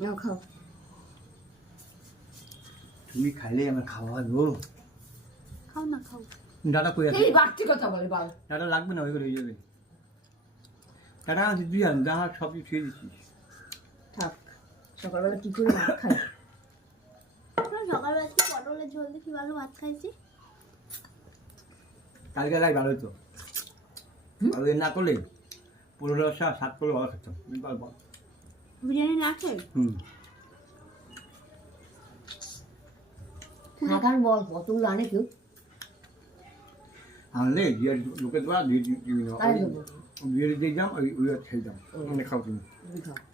নাও খাও তুমি খাইলে আমার খাওয়া গো খাও না খাও দাদা কই আছে এই বাড়তি কথা বলে বাল দাদা লাগবে না ওই করে হয়ে যাবে দাদা আমি দুই আন যা সবই খেয়ে দিচ্ছিস থাক সকালবেলা কি করে ভাত খাই সকালবেলা আজকে পটলের ঝোল দিয়ে কি ভালো ভাত খাইছি কালকে লাই ভালো হতো আর না করলে 15-7 করে ভালো খেতাম বিরিয়ানি না খাই থাকার বল কতগুলো আনে কেউ আনলে বিয়ের লোকের দ্বারা দিয়ে তাই দেবো বিয়ের দিয়ে যাম ওই খেয়ে যাম খাও তুমি খাও